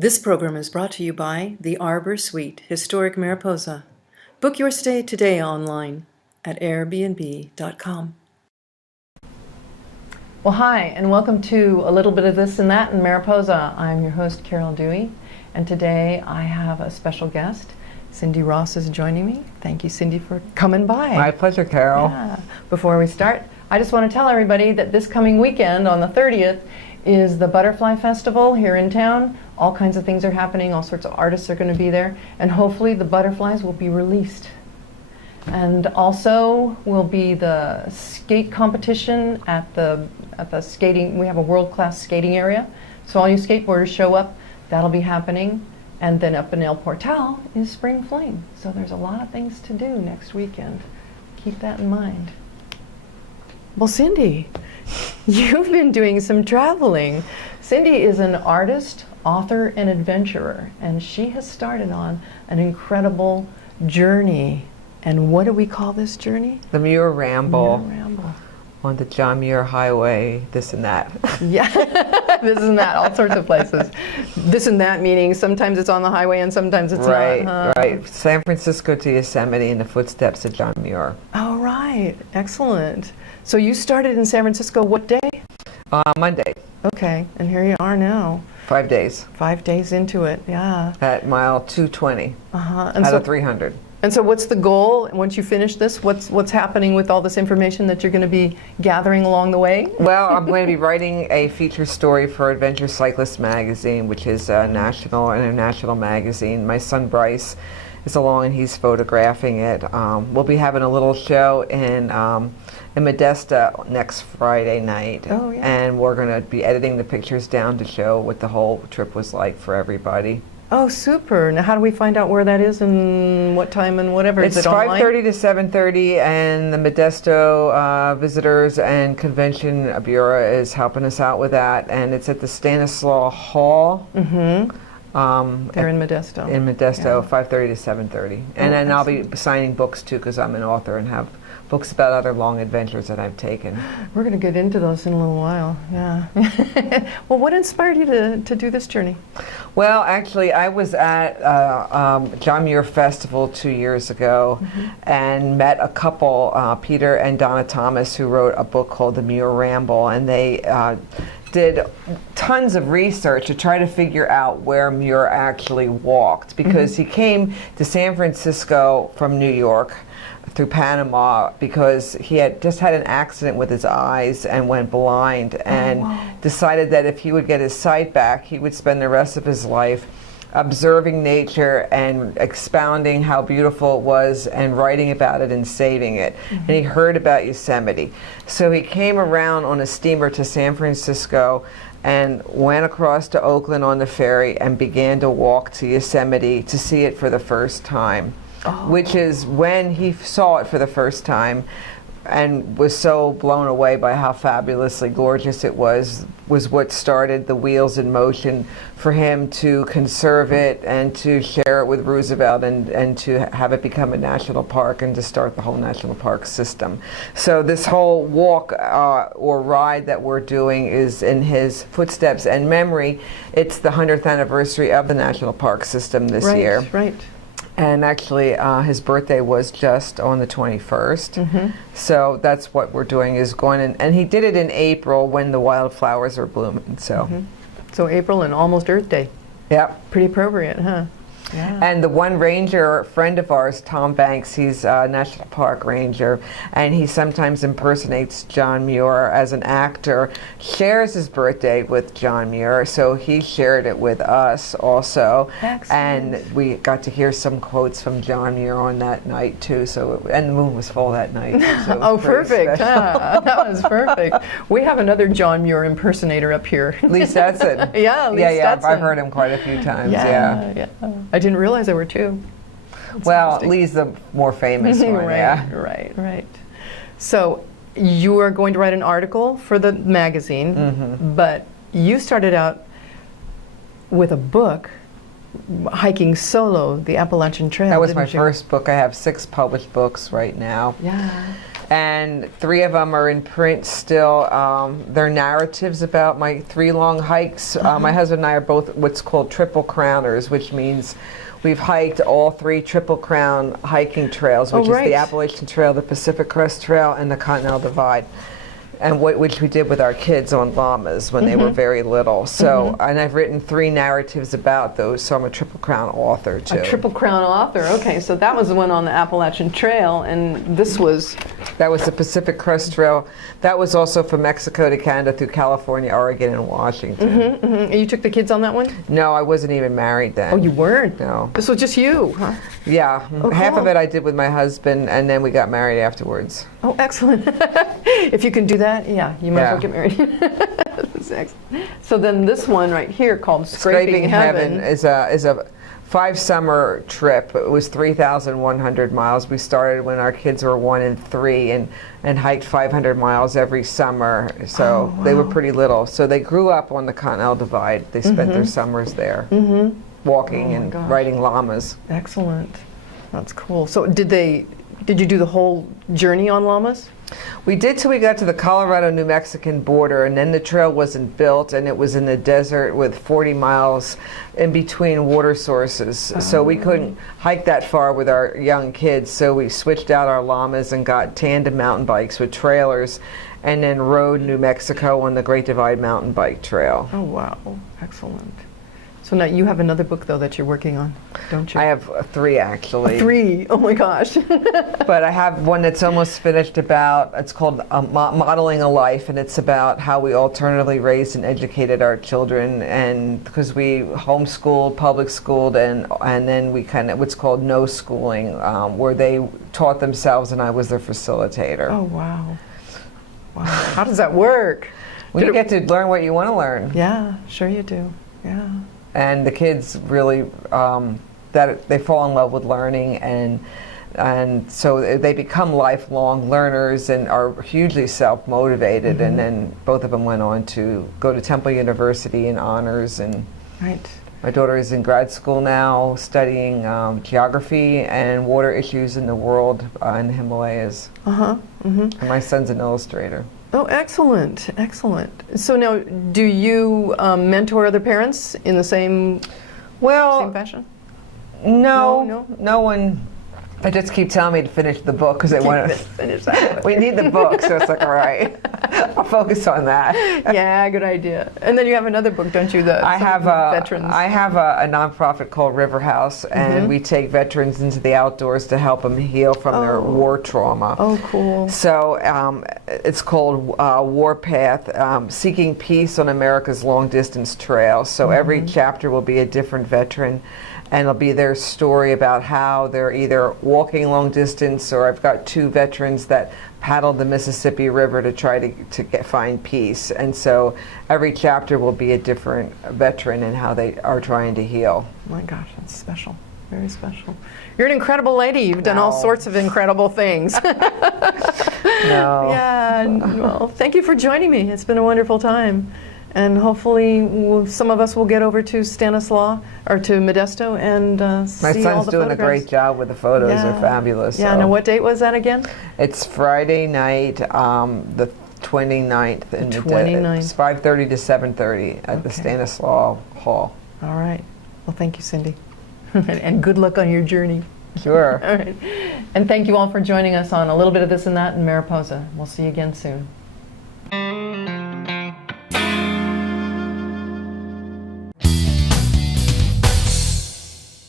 This program is brought to you by the Arbor Suite, Historic Mariposa. Book your stay today online at airbnb.com. Well, hi, and welcome to A Little Bit of This and That in Mariposa. I'm your host, Carol Dewey, and today I have a special guest. Cindy Ross is joining me. Thank you, Cindy, for coming by. My pleasure, Carol. Yeah. Before we start, I just want to tell everybody that this coming weekend on the 30th is the Butterfly Festival here in town. All kinds of things are happening. All sorts of artists are going to be there. And hopefully the butterflies will be released. And also will be the skate competition at the skating. We have a world-class skating area. So all you skateboarders show up. That'll be happening. And then up in El Portal is Spring Fling. So there's a lot of things to do next weekend. Keep that in mind. Well, Cindy, you've been doing some traveling. Cindy is an artist, author, and adventurer, and she has started on an incredible journey. And what do we call this journey? The Muir Ramble. Muir Ramble. On the John Muir Highway, this and that. Yeah, this and that, all sorts of places. This and that meaning sometimes it's on the highway and sometimes it's right, not. Right. San Francisco to Yosemite in the footsteps of John Muir. Oh, right. Excellent. So you started in San Francisco what day? Monday. Okay, and here you are now. 5 days. 5 days into it, yeah. At mile 220 out of 300. And so what's the goal once you finish this? What's happening with all this information that you're going to be gathering along the way? Well, I'm going to be writing a feature story for Adventure Cyclist magazine, which is a national and international magazine. My son Bryce is along and he's photographing it. We'll be having a little show in Modesto next Friday night. Oh, yeah. And we're going to be editing the pictures down to show what the whole trip was like for everybody. Oh, super. Now, how do we find out where that is and what time and whatever? It's 5:30 to 7:30, and the Modesto Visitors and Convention Bureau is helping us out with that, and it's at the Stanislaus Hall. Mm-hmm. They're in Modesto. In Modesto, yeah. 5:30 to 7:30. And then I'll be signing books, too, because I'm an author and have books about other long adventures that I've taken. We're going to get into those in a little while, yeah. Well, what inspired you to do this journey? Well, actually, I was at John Muir Festival 2 years ago and met a couple, Peter and Donna Thomas, who wrote a book called The Muir Ramble, and they did tons of research to try to figure out where Muir actually walked, because he came to San Francisco from New York through Panama because he had just had an accident with his eyes and went blind, and decided that if he would get his sight back, he would spend the rest of his life observing nature and expounding how beautiful it was and writing about it and saving it. And he heard about Yosemite. So he came around on a steamer to San Francisco and went across to Oakland on the ferry and began to walk to Yosemite to see it for the first time. Which is when he saw it for the first time and was so blown away by how fabulously gorgeous it was what started the wheels in motion for him to conserve it and to share it with Roosevelt and to have it become a national park and to start the whole national park system. So this whole walk or ride that we're doing is in his footsteps and memory. It's the 100th anniversary of the national park system this year. Right. And actually, his birthday was just on the 21st. So that's what we're doing, is going in. And he did it in April when the wildflowers are blooming. So, So April and almost Earth Day. Yep. Pretty appropriate, huh? Yeah. And the one ranger friend of ours, Tom Banks, he's a national park ranger, and he sometimes impersonates John Muir as an actor, shares his birthday with John Muir, so he shared it with us also. Excellent. And we got to hear some quotes from John Muir on that night too. So and the moon was full that night. So it was perfect. Huh? That was perfect. We have another John Muir impersonator up here. Lee Stetson. Yeah, Lee Stetson. I've heard him quite a few times. Yeah. I didn't realize there were two. Well, Lee's the more famous one. Right. So you are going to write an article for the magazine, but you started out with a book, hiking solo the Appalachian Trail. That was my first book. I have 6 published books right now. Yeah. And 3 of them are in print still. They're narratives about my 3 long hikes. My husband and I are both what's called triple crowners, which means we've hiked all 3 Triple Crown hiking trails, which is the Appalachian Trail, the Pacific Crest Trail, and the Continental Divide. And which we did with our kids on llamas when they were very little. So, and I've written 3 narratives about those, so I'm a Triple Crown author too. A Triple Crown author, okay, so that was the one on the Appalachian Trail, and this was? That was the Pacific Crest Trail. That was also from Mexico to Canada through California, Oregon, and Washington. And you took the kids on that one? No, I wasn't even married then. Oh, you weren't? No. This was just you, huh? Yeah, half cool. of it I did with my husband, and then we got married afterwards. Oh, excellent. If you can do that, yeah, you might as well get married. That's excellent. So then this one right here called Scraping Heaven is a 5 summer trip. It was 3,100 miles. We started when our kids were 1 and 3 and hiked 500 miles every summer. So they were pretty little. So they grew up on the Continental Divide. They spent their summers there walking and riding llamas. Excellent. That's cool. So did you do the whole journey on llamas? We did till we got to the Colorado-New Mexican border, and then the trail wasn't built, and it was in the desert with 40 miles in between water sources. So we couldn't hike that far with our young kids, so we switched out our llamas and got tandem mountain bikes with trailers, and then rode New Mexico on the Great Divide Mountain Bike Trail. Oh, wow. Excellent. So now you have another book, though, that you're working on, don't you? I have 3, actually. 3? Oh, my gosh. But I have one that's almost finished it's called Modeling a Life, and it's about how we alternatively raised and educated our children, and because we homeschooled, public schooled, and then we kind of, what's called no schooling, where they taught themselves and I was their facilitator. Oh, wow. Wow. How does that work? Well, you get to learn what you want to learn. Yeah, sure you do. Yeah. And the kids really, that they fall in love with learning, and so they become lifelong learners and are hugely self-motivated. And then both of them went on to go to Temple University in honors. And my daughter is in grad school now, studying geography and water issues in the world in the Himalayas. And my son's an illustrator. Oh, excellent, excellent. So now, do you mentor other parents in the same fashion? No one. They just keep telling me to finish the book because they want to finish that. We need the book, so it's like, all right, I'll focus on that. Yeah, good idea. And then you have another book, don't you? I have veterans. I have a nonprofit called River House, and we take veterans into the outdoors to help them heal from their war trauma. Oh, cool. So it's called Warpath, Seeking Peace on America's Long Distance Trail. So every chapter will be a different veteran, and it'll be their story about how they're either walking long distance, or I've got 2 veterans that paddled the Mississippi River to try to find peace. And so every chapter will be a different veteran and how they are trying to heal. Oh my gosh, that's special. Very special. You're an incredible lady. You've done all sorts of incredible things. No. Yeah, well, thank you for joining me. It's been a wonderful time. And hopefully some of us will get over to Stanislaus or to Modesto and see My all son's the doing a photographs. great job with the photos. They're fabulous. Yeah, so. now what date was that again? It's Friday night, the 29th. The 29th. It's 5:30 to 7:30 at the Stanislaus Hall. All right. Well, thank you, Cindy. And good luck on your journey. Sure. All right. And thank you all for joining us on A Little Bit of This and That in Mariposa. We'll see you again soon.